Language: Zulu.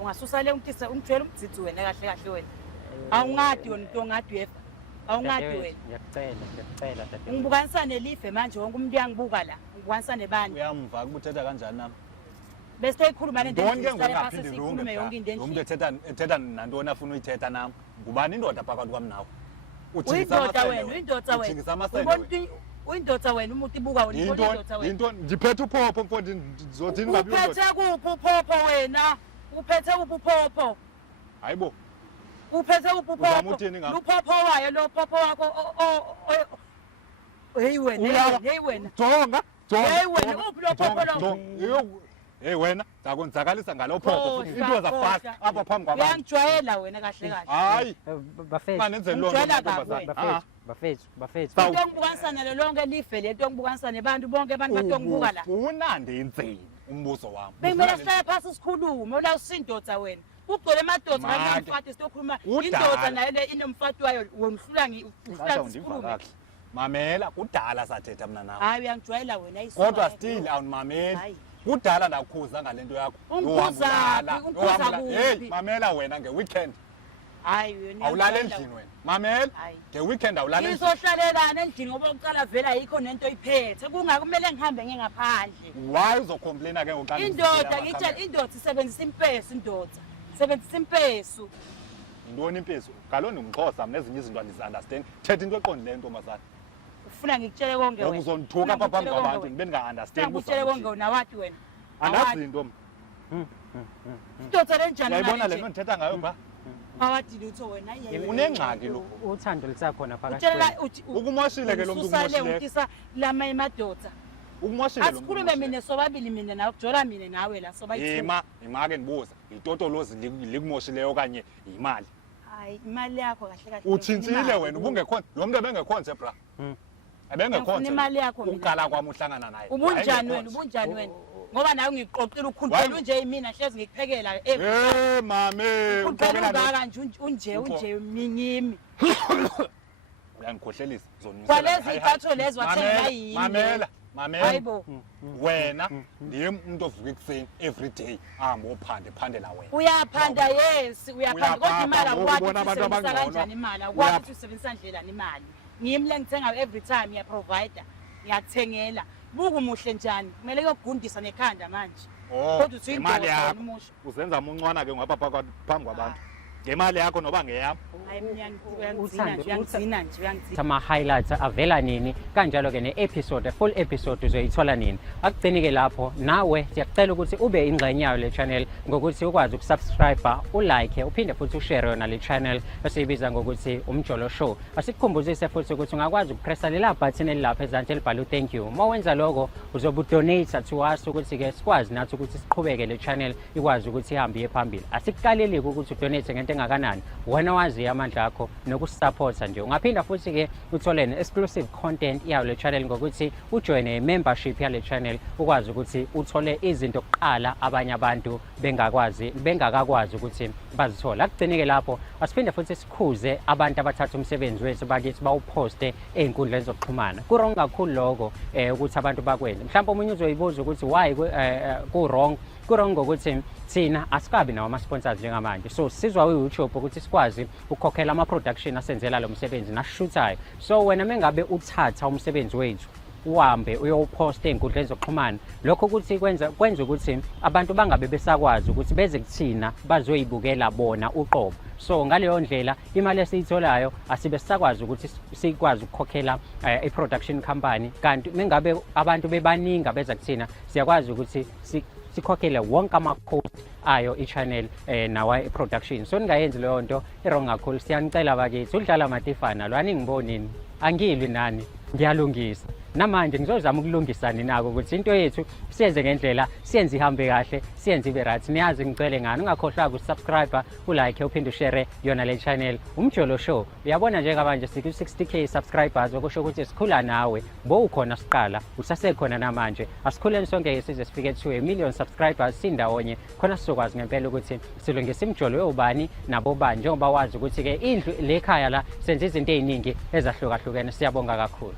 ungasusa le ungitisa ungithwele umdzidzi wena kahle kahle wena awungadi wena into ongadi wefa awungadi wena ngiyacela dadewethu ungibukanisa nelive manje wonke umuntu uyangibuka la ungibukanisa nebani uyamva kubuthetha kanjani nami bese ikhuluma nento Ndonke engihlale phasi ngokungaphindi sikhulume yonke into lo muntu endlini ethetha nantoni afuna uyithetha nami ngubani indoda phakathi kwami nawe uyindoda wena uyindoda wena umuntu ibuka wena indoda wena into ngiphethe uphopho mfowethu ndizothini ngabi uphethe kuphi uphopho wena uphethe kuphi uphopho hayibo uphethe kuphi uphopho luphopho wayo lo phopho wakho hey wena jonga hey wena uphi lo phopho lo hey wena zakonzakalisa ngalo phopho into zafast apha phambi kwabantu uyangijwayela wena kahle kahle hayi bafethu manenze lo bafethu into engibukanisa nalo lonke live lento engibukanisa nebantu bonke abantu batongibuka la unande insini umbuso wami bengimele sihlale phasi sikhulume ola usindoda wena ugcwele emadoda kaNomfati sizokhuluma indoda nayo le inomfati wayo wongihlula sikhulume mamela kudala sathetha mina nawe hayi uyangijwayela wena kodwa still awunimameli kudala ndakukhuza ngalento yakho ungikhuza hey mamela wena ngeweekend hayi wena awulala endlini wena mamela ngeweekend awulala endlini sizoshalelana endlini ngoba ucala vela ayikho nento oyiphethe kungakumele ngihambe ngengaphandle why uzocomplaina ke ngokuqala indoda ngitshela indoda isebenzisa impesu indoda sebenzisa impesu intoni impesu kalona umXhosa mina ezinye izinto andisunderstand thetha into eqondileyo ntombazana ufuna ngikutshele konke wena uzondithuka apha phambi kwabantu ngibe ndinga-understand ngikutshele konke unawathi wena andazi into indoda lenjani uyayibona le nto ndithetha ngayo pha awathi lutho wena unengxaki lo uthando lisakhona phakathi ukumoshile ke lo muntu umoshile utisa lama emadoda ukumoshile lo asikhulume mina sobabili mina nawe kujola mina nawe la sobayithima ima ke ndibuza itotolozi likumoshileyo okanye imali hayi imali yakho kahle kahle utshintshile wena ubungekho lo muntu ebengekho nje bra ebengekho nje imali yakho uqala kwami uhlangana naye ubunjani wena ngoba nawe ngiqoqile ukhulupela unje yimina hlezi ngikuphekela mame uqoqela nje unje mingimi uyangikhohlelisa kwalezi izathu lezo wathenga yini mamela hayibo wena ndiye umuntu ovuka ekuseni every day ahambe ophandela wena uyaphanda yes uyaphanda kodwa imali akwazi ukusebenzisa kanjani imali akwazi ukusebenzisa ndlelani imali ngimi le ngithenga every time ngiya provider ngiyakuthengela buku muhle njani kumele uyogundisa nekhanda manje kodwa uthi imali yakho uzenza umuncwana ke ngapha phambi kwabantu ngemali yakho noba ngeyami ama-highlights avela nini kanjalo ke ne-episode full episode uzoyithola nini akugcini-ke lapho nawe siyakucela ukuthi ube ingxenye yayo le channel ngokuthi ukwazi ukusubscribe ulike uphinde futhi ushare yona le channel esiyibiza ngokuthi umjolo show asikukhumbuzise futhi ukuthi ungakwazi ukupressa lela button elilapha ezansi elibhalwe thank you uma wenza lokho uzobe udonate to us ukuthi-ke sikwazi nathi ukuthi siqhubeke le channel ikwazi ukuthi ihambe iye phambili asikukaleli-ke ukuthi udonate ngento engakanani wena wazi amandla akho nokusupporta nje ungaphinda futhi ke uthole ne-exclusive content yayo le channel ngokuthi ujoine i-membership yale channel ukwazi ukuthi uthole izinto kuqala abanye abantu bengakakwazi ukuthi bazithola akugcine-ke lapho asiphinde futhi sikhuze abantu abathatha umsebenzi wethu bakithi bawuposte ey'nkundleni zokuxhumana kurong kakhulu lokho ukuthi abantu bakwenze mhlawumbe omunye uzoyibuza ukuthi why kurong ngokuthi thina asikabi nawo ama-sponsors njengamanje so sizwa u-YouTube ukuthi sikwazi ukukhokhela ama-production asenzela lo msebenzi nasishuthayo so wena mengabe uthatha umsebenzi wethu uhambe uyowuposta ey'nkundleni zokuxhumana lokho ukuthi kwenza ukuthi abantu bangabe besakwazi ukuthi beze kuthina bazoyibukela bona uqobo so ngaleyo ndlela imali esiyitholayo asibe sisakwazi ukuthi sikwazi ukukhokhela i-production company kanti mengabe abantu bebaningi abeza kuthina siyakwazi ukuthi sikhokhele wonke ama-cost ayo i-channel nawa i-production so ningayenzi leyo nto i-wrong kakhulu siyanicela bakithi udlala matifana lo aningibonini angilwi nani ngiyalungisa namanje ngizozama ukulungisa nako ukuthi into yethu siyenze ngendlela siyenze ihambe kahle siyenze ibe right niyazi ngicele ngani ungakhohlwa ukusubscribe ulike uphinde ushare yona le channel umjolo show uyabona njengamanje siku 60k subscribers okusho ukuthi sikhula nawe bo ukhona siqala usasekhona namanje asikhuleni sonke size sifike 2 million subscribers sindawonye khona sizokwazi ngempela ukuthi silungise imjolo yobani nabo bani njengoba wazi ukuthi ke indlu lekhaya la senze izinto eziningi ezahlukahlukene siyabonga kakhulu